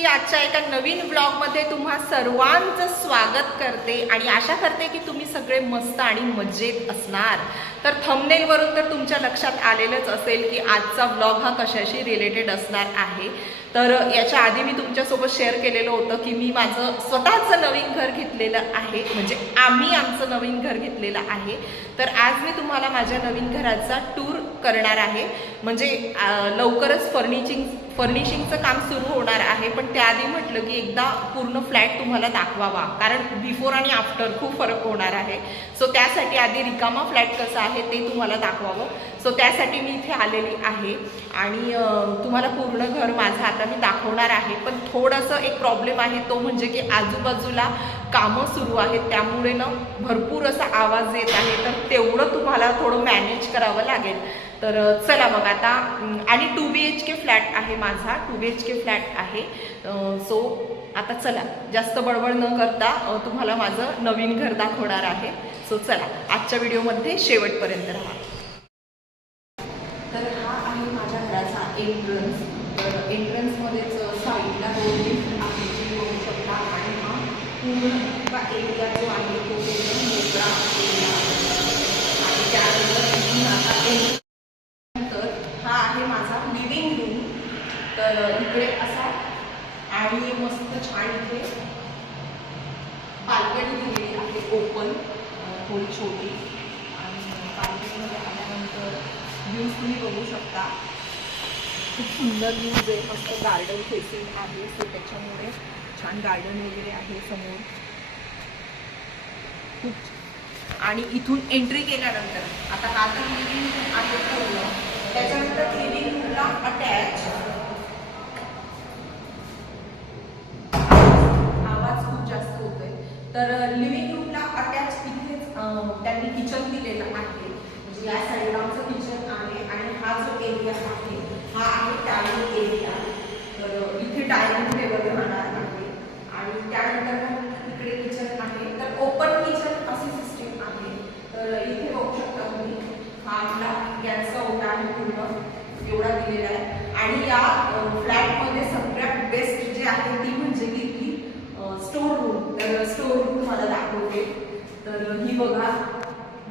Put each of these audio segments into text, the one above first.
मी आजच्या एका नवीन ब्लॉगमध्ये तुम्हा सर्वांचं स्वागत करते आणि आशा करते की तुम्ही सगळे मस्त आणि मजेत असणार. तर थंबनेलवरून तर तुमच्या लक्षात आलेलंच असेल की आजचा ब्लॉग हा कशाशी रिलेटेड असणार आहे. तर याच्या आधी मी तुमच्यासोबत शेअर केलेलं होतं की मी माझं स्वतःचं नवीन घर घेतलेलं आहे. म्हणजे आम्ही आमचं नवीन घर घेतलेलं आहे. तर आज मी तुम्हाला माझ्या नवीन घराचा टूर करणार आहे. म्हणजे लवकरच फर्निशिंग फर्निशिंगचं काम सुरू होणार आहे. पण त्याआधी म्हटलं की एकदा पूर्ण फ्लॅट तुम्हाला दाखवावा. कारण बिफोर आणि आफ्टर खूप फरक होणार आहे. सो त्यासाठी आधी रिकामा फ्लॅट कसा आहे ते तुम्हाला दाखवावं. सो त्यासाठी मी इथे आलेली आहे. आणि तुम्हाला पूर्ण घर माझं आता मी दाखवणार आहे. पण थोडंसं एक प्रॉब्लेम आहे तो म्हणजे की आजूबाजूला कामं सुरू आहेत. त्यामुळे ना भरपूर असा आवाज येत आहे. तर तेवढं तुम्हाला थोडं मॅनेज करावं लागेल. तर चला मग आता आणि two B H K flat आहे माझा. Two B H K flat आहे. सो आता चला. जास्त बडबड न करता तुम्हाला माझं नवीन घर दाखवणार आहे. सो चला. आजच्या व्हिडिओमध्ये शेवटपर्यंत राहा तर हा आहे माझ्या घराचा एंट्रन्स तर एंट्रन्समध्येच साईडला दोन लिफ्ट आहे जी बघू शकता आणि हा. पूर्ण इतका एरिया जो आहे तो पूर्ण मोकळा एरिया आणि त्यानंतर इथून आता entry नंतर हा आहे माझा लिव्हिंग रूम तर इकडे असा आणि मस्त छान इथे बाल्कनी दिलेली आहे ओपन थोडी छोटी. आणि बाल्कनीमध्ये आल्यानंतर व्ह्यूज तुम्ही बघू शकता. खूप सुंदर व्ह्यूज आहे. फक्त गार्डन फेसिंग आहे. सो त्याच्यामुळे छान गार्डन वगैरे आहे समोर. खूप आणि इथून एंट्री केल्यानंतर आता हा तर लिव्हिंग रूम आहे पूर्ण त्याच्यानंतर लिव्हिंग रूमला अटॅच आवाज खूप जास्त होतोय. तर लिव्हिंग रूमला अटॅच इथेच त्यांनी किचन दिलेलं आहे. म्हणजे या साईडला आमचं किचन आहे. आणि हा जो एरिया आहे हा आहे डायनिंग एरिया तर इथे डायनिंग टेबल राहणार आहे आणि त्यानंतर मग इकडे किचन आहे तर ओपन किचन अशी सिस्टीम आहे तर इथे बघू शकता तुम्ही हा आपला गॅसचा एवढा दिलेला आहे. आणि या फ्लॅटमध्ये सगळ्यात बेस्ट जे आहे ती म्हणजे की इथली स्टोर रूम तर स्टोर रूम तुम्हाला दाखवते. तर ही बघा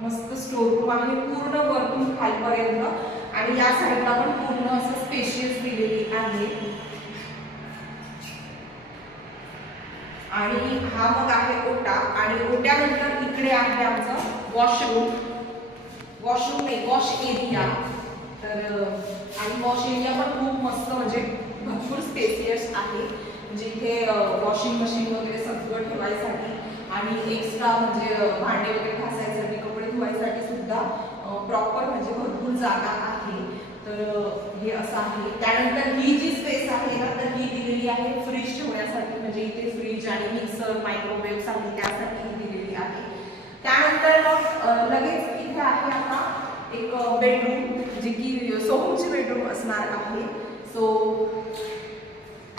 मस्त स्टोर रूम आहे. पूर्ण वरतून खालपर्यंत. आणि या साईडला पण पूर्ण असं स्पेशियस दिलेली आहे. आणि हा मग आहे ओटा. आणि ओट्यानंतर इकडे आहे आमचं वॉशरूम वॉशरूम नाही वॉश एरिया तर आणि वॉश एरिया पण खूप मस्त म्हणजे भरपूर स्पेसियस आहे. जिथे वॉशिंग मशीन वगैरे सगळं ठेवायसाठी आणि एक्स्ट्रा म्हणजे भांडे वगैरे घासायसाठी कपडे धुवायसाठी सुद्धा प्रॉपर म्हणजे भरपूर जागा आहे. तर हे असं आहे. त्यानंतर ही जी स्पेस आहे ना तर ही दिलेली आहे फ्रीज ठेवण्यासाठी. म्हणजे इथे फ्रीज आणि मिक्सर मायक्रोवेव्हसाठी त्यासाठी ही दिलेली आहे. त्यानंतर मग लगेच इथे आहे आता एक बेडरूम जी की सोहमची बेडरूम असणार आहे. सो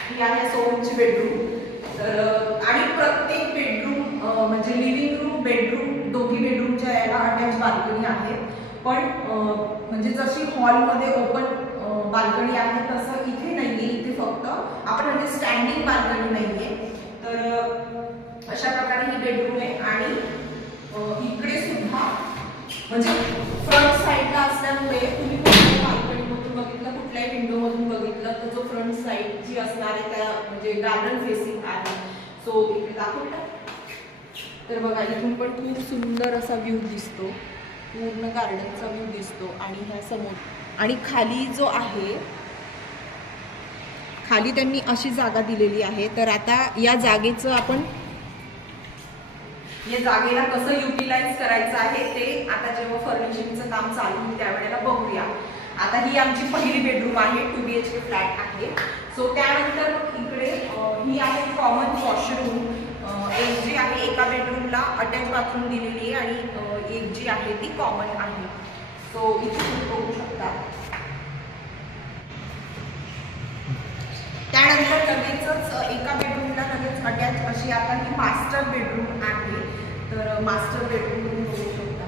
ही आहे सोहमची बेडरूम तर आणि प्रत्येक बेडरूम म्हणजे लिव्हिंग रूम बेडरूम दोघी बेडरूमच्या याला अटॅच बाल्कनी आहे. पण म्हणजे जशी हॉलमध्ये ओपन बाल्कनी आहे तसं इथे आहे इथे फक्त आपण म्हणजे स्टँडिंग बाल्कनी नाही आहे तर अशा प्रकारे ही बेडरूम आहे. आणि इकडे सुद्धा म्हणजे फ्रंट साईडला असल्यामुळे तुम्ही कुठल्याही बाल्कनीमधून बघितलं कुठल्याही विंडोमधून बघितलं तर जो फ्रंट साईड जी असणार आहे त्या म्हणजे गार्डन फेसिंग आहे. सो इकडे दाखवलं तर बघा इथून पण खूप सुंदर असा व्ह्यू दिसतो. पूर्ण गार्डनचा व्ह्यू दिसतो. आणि ह्या समोर आणि खाली जो आहे खाली त्यांनी अशी जागा दिलेली आहे. तर आता या जागेचं आपण या जागेला कसं युटिलाइज करायचं आहे ते आता जेव्हा फर्निशिंगचं काम चालू होईल त्यावेळेला बघूया. आता ही आमची पहिली बेडरूम आहे two B H K flat आहे. सो त्यानंतर इकडे ही आहे कॉमन वॉशरूम एक जी आहे एका बेडरूमला अटॅच बाथरूम दिलेली आहे आणि एक जी आहे ती कॉमन आहे. सो इथे तुम्ही बघू शकता त्यानंतर लगेचच एका बेडरूमला लगेच जी आता ही मास्टर बेडरूम आहे. तर मास्टर बेडरूम तुम्ही बघू शकता.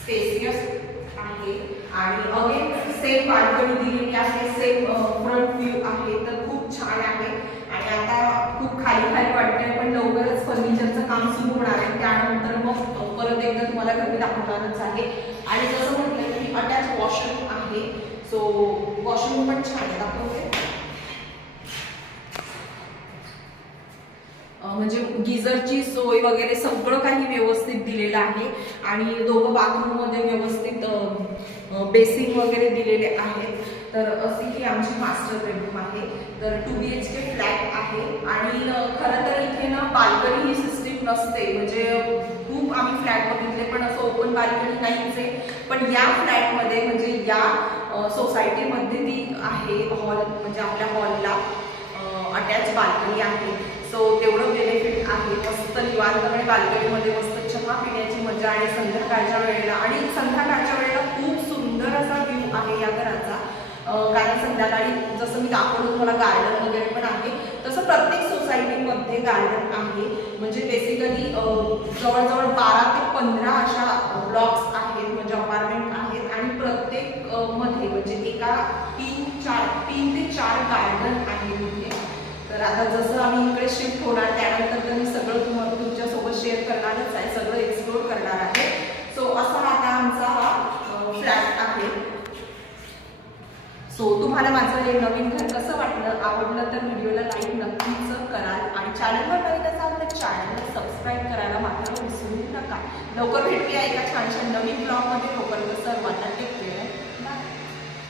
स्पेसियस आहे. आणि अगेन सेम बाल्कनी दिलेली आहे. सेम फ्रंट व्ह्यू आहे. तर खूप छान आहे. आणि आता खूप खाली खाली वाटतंय पण लवकरच फर्निचरचं काम सुरू होणार आहे. त्यानंतर मग परत एकदा तुम्हाला घरी दाखवणारच आहे. आणि जसं म्हटलं की अटॅच वॉशरूम आहे. सो वॉशरूम पण छान आहे. दाखवते अं, म्हणजे गिझरची सोय वगैरे सगळं काही व्यवस्थित दिलेलं आहे. आणि दोघं बाथरूममध्ये व्यवस्थित बेसिंग वगैरे दिलेले आहेत. तर अशी ही आमची मास्टर बेडरूम आहे. तर two B H K flat आहे. आणि खरं तर इथे ना बाल्कनी ही सिस्टीम नसते. म्हणजे खूप आम्ही फ्लॅट बघितले पण असं ओपन बाल्कनी नाहीच. आहे पण या फ्लॅटमध्ये म्हणजे या सोसायटीमध्ये ती आहे हॉल म्हणजे आपल्या हॉलला अटॅच बाल्कनी आहे. सो तेवढं बेनिफिट आहे. मस्त निवांतपणे बाल्कनीमध्ये मस्त चहा पिण्याची मजा आणि संध्याकाळच्या वेळेला आणि संध्याकाळच्या वेळेला खूप सुंदर असा व्ह्यू आहे या घराचा. कारण संध्याकाळी जसं मी दाखवलं तुम्हाला गार्डन वगैरे पण आहे तसं प्रत्येक सोसायटीमध्ये गार्डन आहे. म्हणजे बेसिकली जवळजवळ बारा ते पंधरा अशा ब्लॉक्स आहेत म्हणजे अपार्टमेंट आहेत आणि प्रत्येकमध्ये म्हणजे एका तीन चार तीन ते चार गार्डन आता जसं आम्ही इकडे शिफ्ट होणार त्यानंतर तर मी सगळं तुम्हाला तुमच्यासोबत शेअर करणारच आहे सगळं एक्सप्लोर करणार आहे. सो असा आता आमचा हा फ्लॅट आहे. सो तुम्हाला माझं हे नवीन घर कसं वाटलं आवडलं तर व्हिडिओला लाईक नक्कीच कराल. आणि चॅनलवर नवीन असाल तर चॅनलला सबस्क्राईब करायला मात्र विसरू नका. लवकर भेटूया एका छानशा नवीन ब्लॉगमध्ये तोपर्यंत सर्वांना टेक केअर